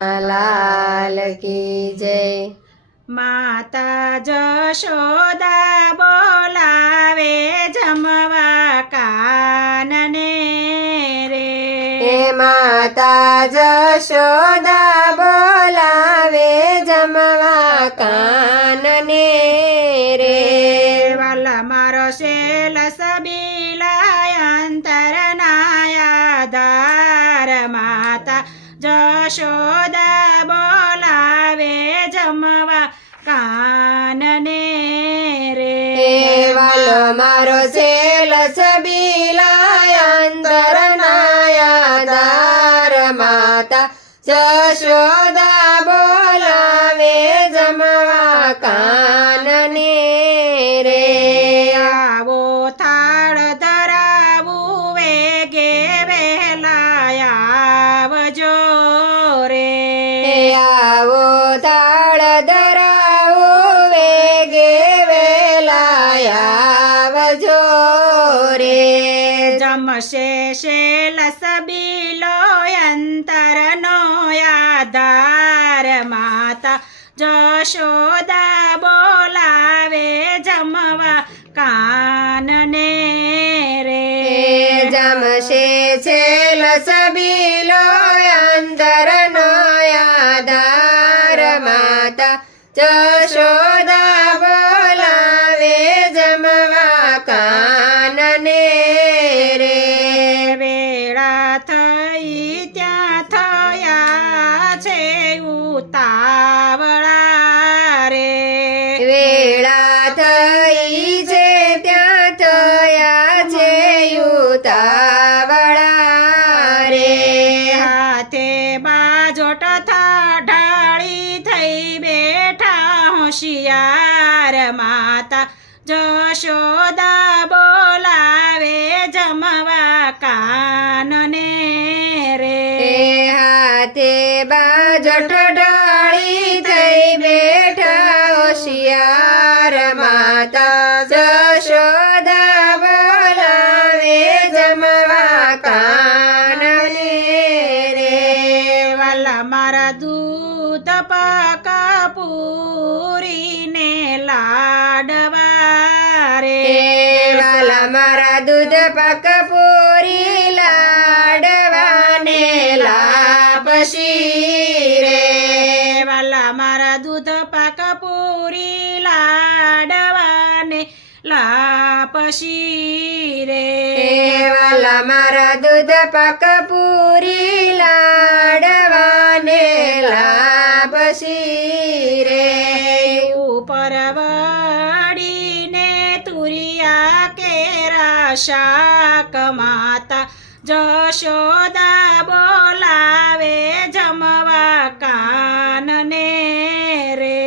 લાલ કી જય માતા જશોદા બોલાવે જમવા કાનને રે એ માતા જશોદા બોલાવે જમવા કાનને જમવા કાનને રે વાલો મારો સેલ સબીલા અંતર નાયાદાર માતા જશોદા જમશે શેલ સબીલો અંતરનો આધાર માતા જશોદા બોલાવે જમવા કાનને રે જમશે છેલ સબીલો અંતર નો આધાર માતા જશોદા બોલાવે જમવા કાનને વેળા થઈ છે ત્યાં થયા છે યુતાવળા રે. હાથે બાજોટ ઢાળી થઈ બેઠા હોશિયાર માતા. જશોદા બોલાવે જમવા કાનને રે. હાથે બાજટ વાલા મારા દૂધ પાકા પૂરીને લાડવા રે. વાલા મારા દૂધ પાક પૂરી લાડવાને લાપશી રે. વાલા મારા દૂધ પાક પૂરી લાડવાને લાપશી રે. વાલા મારા દૂધ પાક પૂરી લાડવાને લાપસી રે ઉપર વળીને તુરિયા કેરા શાક માતા જશોદા બોલાવે જમવા કાનને રે.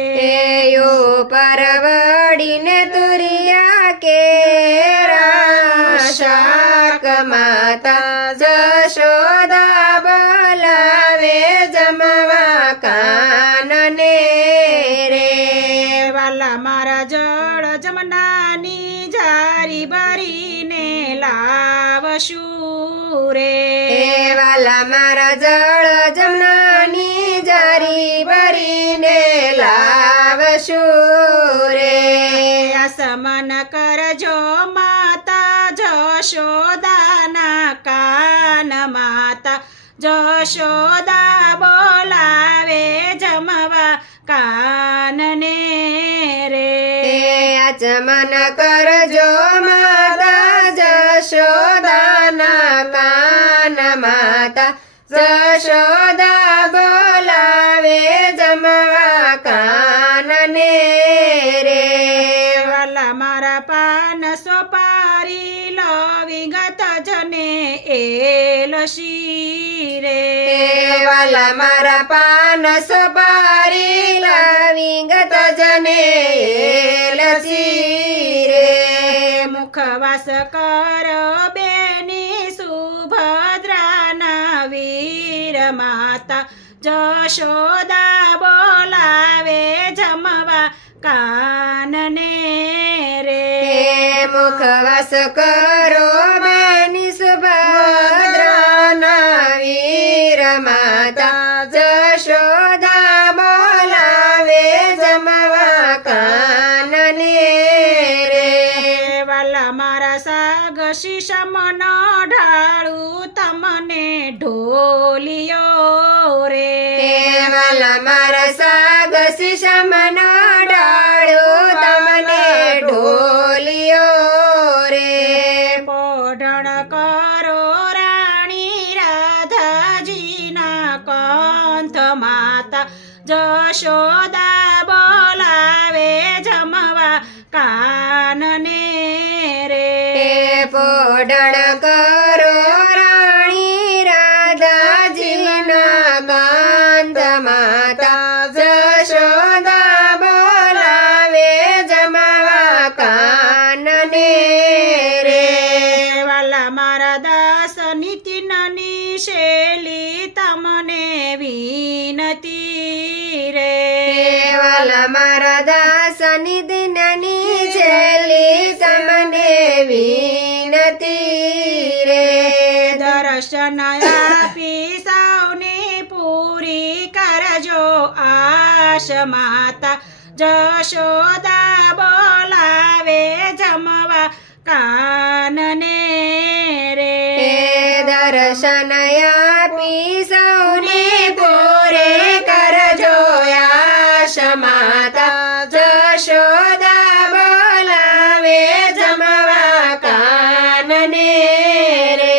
પરવડીને તુરિયા જમનાની જારી ભરીને લાવશું રે. વાલા મારા જળ જમનાની જારી ભરીને લાવશું રે. આસમન કરજો માતા જશોદાના કાન માતા જશોદા બોલાવે જમવા કાનને. આચમન કરજો માતા જશોદાના કાન માતા. જશોદા બોલાવે જમવા કાનને રે. વાલા મારા પાન સોપારી લો વિગત જને એલસી રે. વાલા મારા પાન સોપારી લો વિગત જને લસી રે મુખવાસ કર બેની સુભદ્રાના વીર માતા જશોદા બોલાવે જમવા કાનને રે. મુખવાસ કરો શીશમનો ઢાળું તમને ઢોલિયો રે. કેવલ મર સાગ શીશમનો ડાળો તમને ઢોલિયો રે. પોઢણ કરો રાણી રાધાજીના કંથ માતા જશોદા પોઢણ કરો રાણી રાધાજીના કાંત માતા જશોદા બોલાવે જમાવા કાનને રે. વાલા મારા દાસ નીતિનની શૈલી તમને વિનતી રે. વાલા મારા દાસની દિનની આશ માતા જશોદા બોલાવે જમવા કાનને રે હે દર્શન આપી સૌને પૂરે કરજો આશ માતા જશોદા બોલાવે જમવા કાનને રે